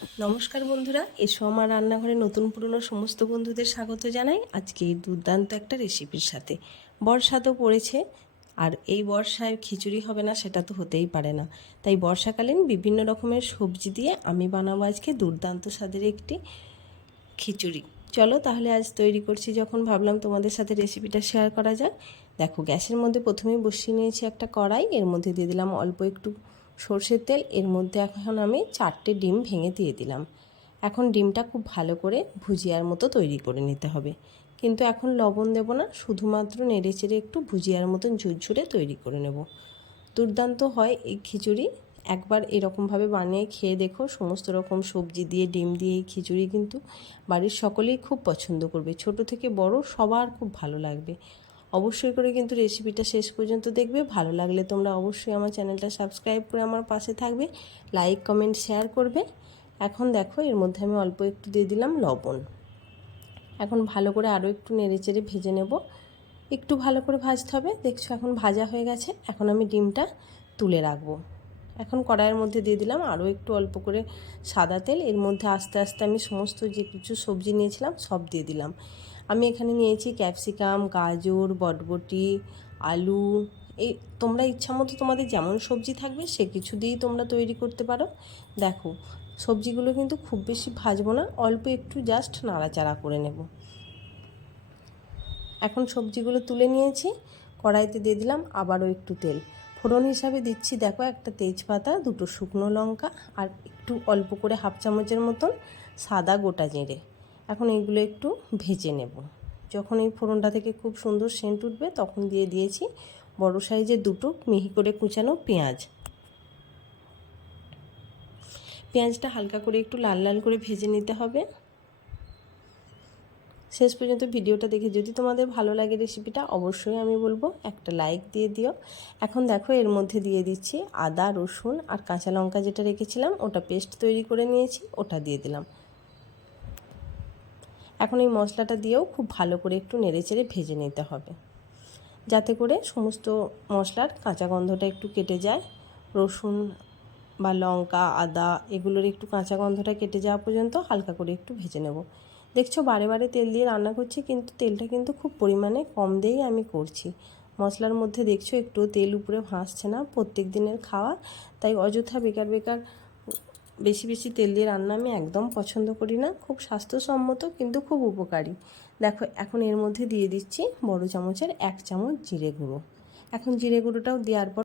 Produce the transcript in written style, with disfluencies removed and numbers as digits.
নমস্কার বন্ধুরা, এসো আমার রান্নাঘরে নতুন পুরনো সমস্ত বন্ধুদের স্বাগত জানাই আজকে এই দুর্দান্ত একটা রেসিপির সাথে। বর্ষা তো পড়েছে, আর এই বর্ষায় খিচুড়ি হবে না সেটা তো হতেই পারে না। তাই বর্ষাকালীন বিভিন্ন রকমের সবজি দিয়ে আমি বানাবো আজকে দুর্দান্ত স্বাদের একটি খিচুড়ি। চলো তাহলে আজ তৈরি করছি যখন ভাবলাম তোমাদের সাথে রেসিপিটা শেয়ার করা যাক। দেখো, গ্যাসের মধ্যে প্রথমেই বসিয়ে নিয়েছি একটা কড়াই, এর মধ্যে দিয়ে দিলাম অল্প একটু সর্ষের তেল। এর মধ্যে এখন আমি 4টে ডিম ভেঙে দিয়ে দিলাম। এখন ডিমটা খুব ভালো করে ভুজিয়ার মতো তৈরি করে নিতে হবে, কিন্তু এখন লবণ দেব না, শুধুমাত্র নেড়েচেড়ে একটু ভুজিয়ার মতন ঝুরঝুরে তৈরি করে নেব। দুর্দান্ত হয় এই খিচুড়ি, একবার এরকমভাবে বানিয়ে খেয়ে দেখো। সমস্ত রকম সবজি দিয়ে ডিম দিয়ে এই খিচুড়ি কিন্তু বাড়ির সকলেই খুব পছন্দ করবে, ছোট থেকে বড় সবার খুব ভালো লাগবে। অবশ্যই করে কিন্তু রেসিপিটা শেষ পর্যন্ত দেখবে। ভালো লাগলে তোমরা অবশ্যই আমার চ্যানেলটা সাবস্ক্রাইব করে আমার পাশে থাকবে, লাইক কমেন্ট শেয়ার করবে। এখন দেখো, এর মধ্যে আমি অল্প একটু দিয়ে দিলাম লবণ। এখন ভালো করে আরও একটু নেড়েচেড়ে ভেজে নেব। একটু ভালো করে ভাজতে হবে। দেখছো এখন ভাজা হয়ে গেছে। এখন আমি ডিমটা তুলে রাখবো। এখন কড়াইয়ের মধ্যে দিয়ে দিলাম আরও একটু অল্প করে সাদা তেল। এর মধ্যে আস্তে আস্তে আমি সমস্ত যে কিছু সবজি নিয়েছিলাম সব দিয়ে দিলাম। আমি এখানে নিয়েছি ক্যাপসিকাম, গাজর, বটবটি, আলু। এই তোমরা ইচ্ছা মতো তোমাদের যেমন সবজি থাকবে সে কিছু দিয়েই তোমরা তৈরি করতে পারো। দেখো, সবজিগুলো কিন্তু খুব বেশি ভাজবো না, অল্প একটু জাস্ট নাড়াচাড়া করে নেব। এখন সবজিগুলো তুলে নিয়েছি, কড়াইতে দিয়ে দিলাম আবারও একটু তেল। ফোড়ন হিসাবে দিচ্ছি দেখো একটা তেজপাতা, দুটো শুকনো লঙ্কা, আর একটু অল্প করে হাফ চামচের মতন সাদা গোটা জিরে। এখন এইগুলো একটু ভেজে নেব। যখন এই ফোড়নটা থেকে খুব সুন্দর সেন্ট উঠবে তখন দিয়ে দিয়েছি বড় সাইজের দুটো মিহি করে কুচানো পেঁয়াজ। পেঁয়াজটা হালকা করে একটু লাল লাল করে ভেজে নিতে হবে। শেষ পর্যন্ত ভিডিওটা দেখে যদি তোমাদের ভালো লাগে রেসিপিটা, অবশ্যই আমি বলবো একটা লাইক দিয়ে দিও। এখন দেখো, এর মধ্যে দিয়ে দিচ্ছি আদা, রসুন আর কাঁচা লঙ্কা যেটা রেখেছিলাম ওটা পেস্ট তৈরি করে নিয়েছি, ওটা দিয়ে দিলাম। এখন এই মশলাটা দিয়েও খুব ভালো করে একটু নেড়েচেড়ে ভেজে নিতে হবে, যাতে করে সমস্ত মশলার কাঁচা গন্ধটা একটু কেটে যায়। রসুন বা লঙ্কা, আদা এগুলোর একটু কাঁচা গন্ধটা কেটে যাওয়া পর্যন্ত হালকা করে একটু ভেজে নেব। দেখছো বারে বারে তেল দিয়ে রান্না করছি, কিন্তু তেলটা কিন্তু খুব পরিমাণে কম দিয়েই আমি করছি। মশলার মধ্যে দেখছো একটু তেল উপরে ভাসছে না, প্রত্যেক দিনের খাওয়া, তাই অযথা বেকার বেকার বেশি বেশি তেল দিয়ে রান্না আমি একদম পছন্দ করি না। খুব স্বাস্থ্যসম্মত কিন্তু খুব উপকারী। দেখো এখন এর মধ্যে দিয়ে দিচ্ছি বড় চামচের 1 চামচ জিরে গুঁড়ো। এখন জিরে গুঁড়োটাও দেওয়ার পর